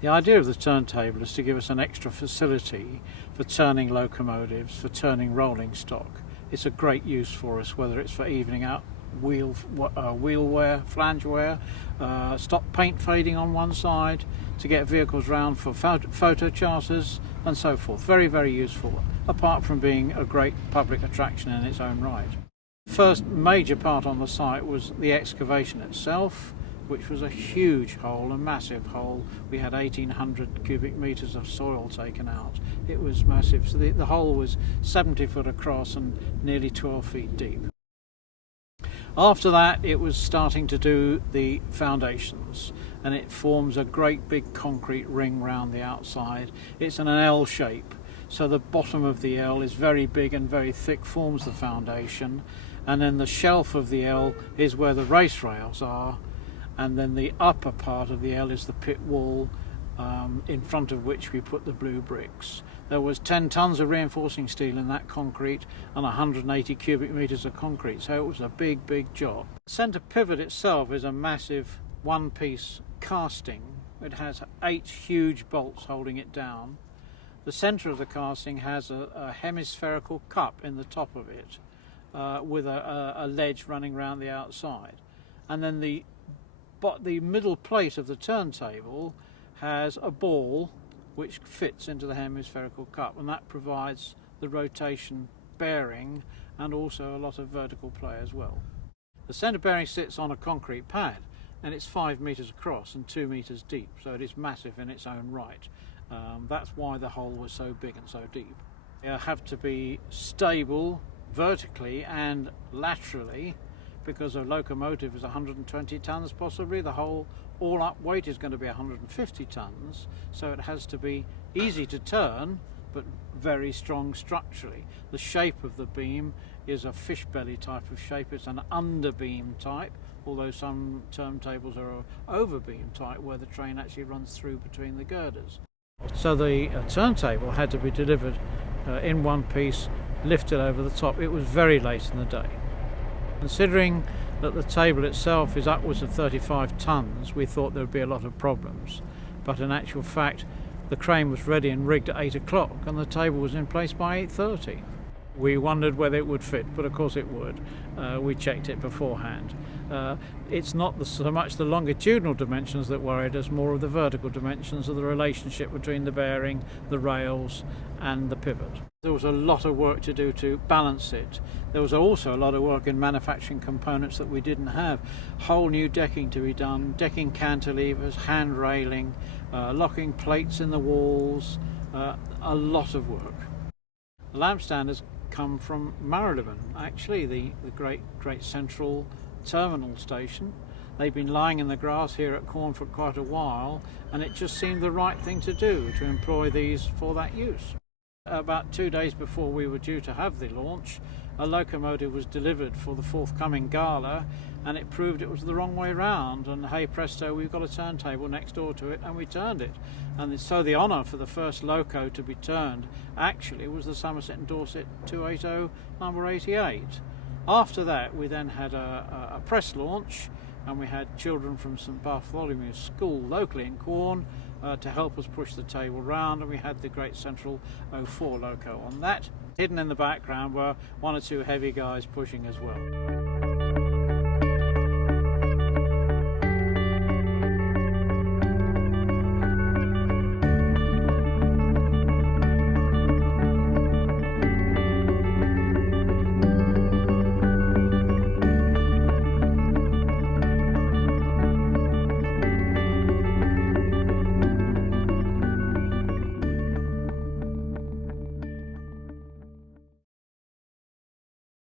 The idea of the turntable is to give us an extra facility for turning locomotives, for turning rolling stock. It's a great use for us, whether it's for evening out wheel wear, flange wear, stop paint fading on one side, to get vehicles round for photo charters and so forth. Very, very useful, apart from being a great public attraction in its own right. The first major part on the site was the excavation itself, which was a huge hole, a massive hole. We had 1,800 cubic metres of soil taken out. It was massive. So the hole was 70 foot across and nearly 12 feet deep. After that, it was starting to do the foundations, and it forms a great big concrete ring round the outside. It's in an L shape, so the bottom of the L is very big and very thick, forms the foundation, and then the shelf of the L is where the race rails are, and then the upper part of the L is the pit wall, in front of which we put the blue bricks. There was 10 tons of reinforcing steel in that concrete and 180 cubic metres of concrete, so it was a big, big job. The centre pivot itself is a massive one-piece casting. It has 8 huge bolts holding it down. The centre of the casting has a hemispherical cup in the top of it, with a ledge running around the outside. And then the middle plate of the turntable has a ball which fits into the hemispherical cup, and that provides the rotation bearing and also a lot of vertical play as well. The centre bearing sits on a concrete pad, and it's 5 metres across and 2 metres deep, so it is massive in its own right. That's why the hole was so big and so deep. They have to be stable vertically and laterally, because a locomotive is 120 tons possibly. The whole all up weight is going to be 150 tons, so it has to be easy to turn but very strong structurally. The shape of the beam is a fish belly type of shape. It's an underbeam type, although some turntables are an overbeam type where the train actually runs through between the girders. So the turntable had to be delivered in one piece, lifted over the top. It was very late in the day. Considering that the table itself is upwards of 35 tons, we thought there would be a lot of problems. But in actual fact, the crane was ready and rigged at 8 o'clock and the table was in place by 8:30. We wondered whether it would fit, but of course it would. We checked it beforehand. It's not so much the longitudinal dimensions that worried us, more of the vertical dimensions of the relationship between the bearing, the rails and the pivot. There was a lot of work to do to balance it. There was also a lot of work in manufacturing components that we didn't have. Whole new decking to be done, decking cantilevers, hand railing, locking plates in the walls, a lot of work. The lampstand has come from Marylebone, actually, the great central terminal station. They've been lying in the grass here at Quorn for quite a while, and it just seemed the right thing to do, to employ these for that use. About 2 days before we were due to have the launch, a locomotive was delivered for the forthcoming gala, and it proved it was the wrong way round, and hey presto, we've got a turntable next door to it, and we turned it. And so the honour for the first loco to be turned actually was the Somerset and Dorset 280 number 88. After that we then had a press launch, and we had children from St Bartholomew's School locally in Quorn to help us push the table round, and we had the great central 04 loco on that. Hidden in the background were 1 or 2 heavy guys pushing as well.